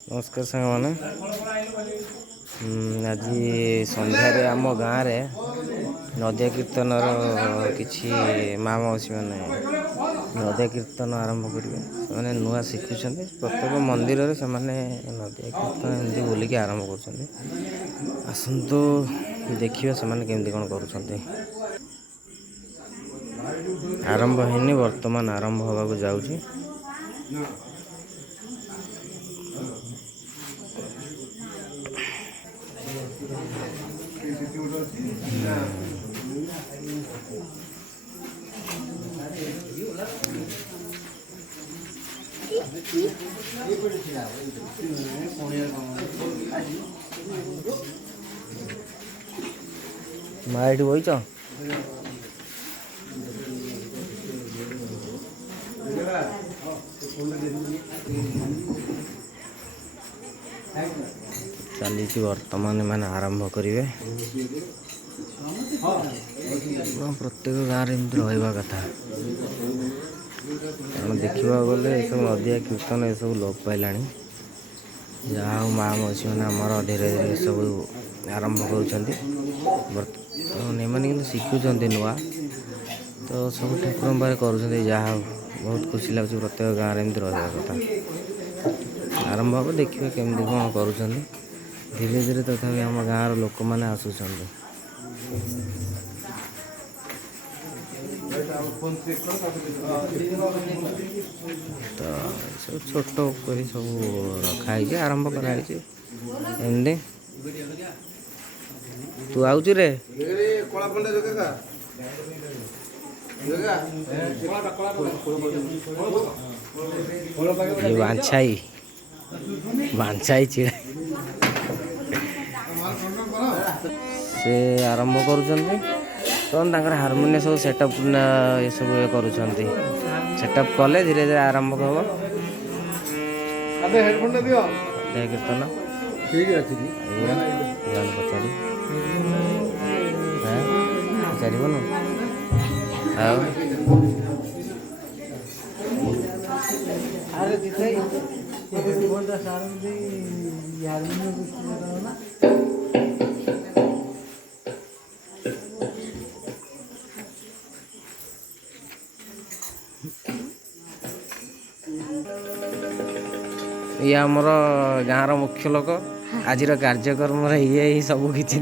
नमस्कार सांग मैंने आज सन्धारे आम गाँव नदिया कीर्तन किसी माँ मौसी मैंने नदिया कीर्तन आरंभ करेंगे से नुआ शिखुं प्रत्येक मंदिर से नदिया कीर्तन एमती बोलिकी आरंभ कर आसतु देखिए से केमती कौन कर आरंभ है वर्तमान आरंभ होगा जाऊँगी माँ ये बहीच चली वर्तमान मैंने आरंभ करेंगे प्रत्येक गाँव एमती रहा कथा कारण देखा गले सब नदिया कीर्तन ये सब लोप पाइला जहाँ माँ मौसी मैंने आमर धीरे धीरे सब आरंभ कर शिखुं नुआ तो सब ठाकुर पाखे कर जहाँ बहुत खुशी लगे प्रत्येक गाँव एमती रहा कथा आरंभ हम देखिए केमती कौन कर धीरे धीरे तथापि आम गाँव लोक मैंने आसुँच तो सब छोट कर सब रखाई आरंभ कराई एमती तू आउचु रे बांछाई बांछाई चिड़ा से आरंभ कर हारमोनियम सब सेटअप ये सब कर सेटअप कले धीरे धीरे आरंभ हम कीर्तन ठीक है पचारि पचारन ये आमर गाँव मुख्य लोक आज कार्यक्रम ये सब किसी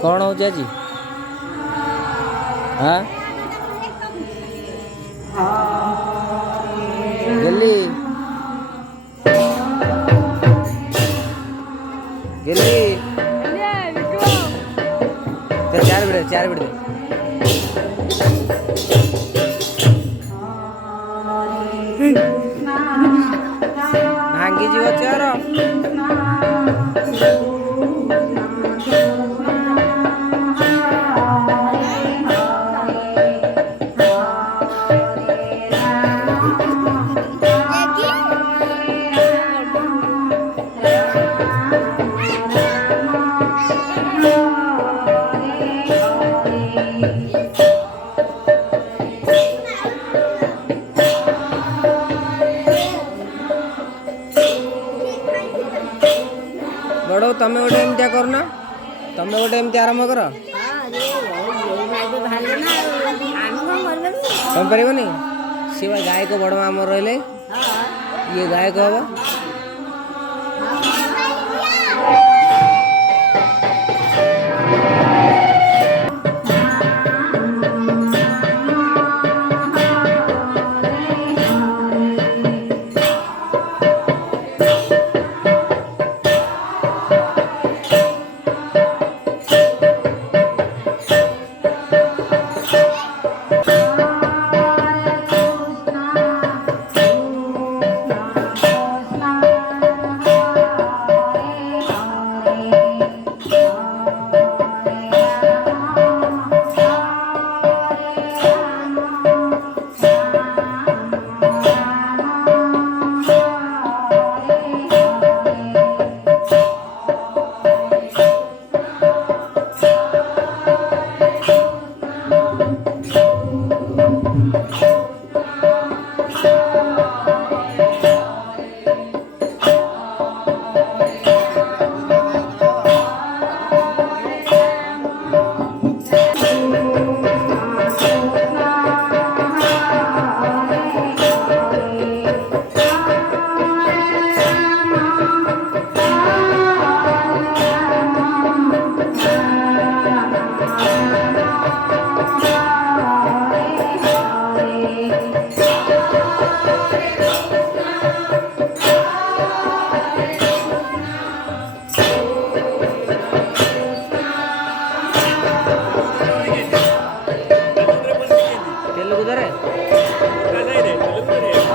कौन हो जी हाँ गिल्ली गिल्ली ଚାରି ବିଡ ଭାଙ୍ଗିଯିବ ଚେୟାର। ବଡ଼ ତମେ ଗୋଟେ ଏମିତିଆ କରୁନ, ତମେ ଗୋଟେ ଏମିତି ଆରମ୍ଭ କର। କହିପାରିବନି ସିଏ ବା ଗାୟକ ବଡ଼ ମା ଆମର ରହିଲେ, ଇଏ ଗାୟକ ହବ।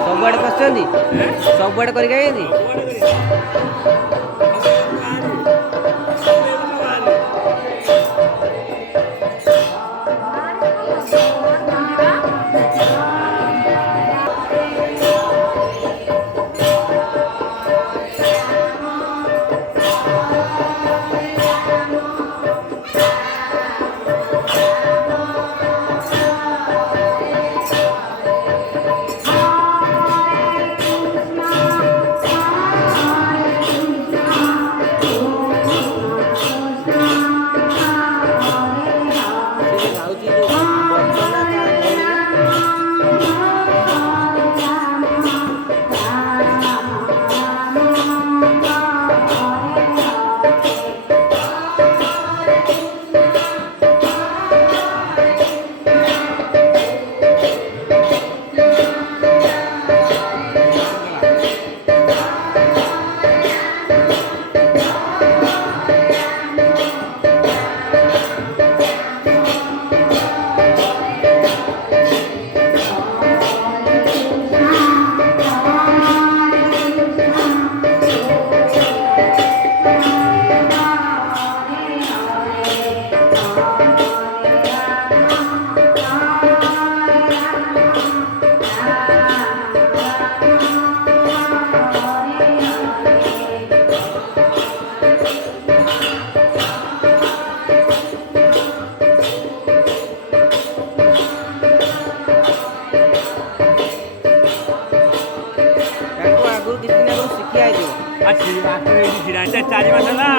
ସବୁଆଡ଼େ ପଶୁଛନ୍ତି, ସବୁଆଡ଼େ କରିକି ଆଇଛନ୍ତି। ଚାରି ମାସ ହେଲା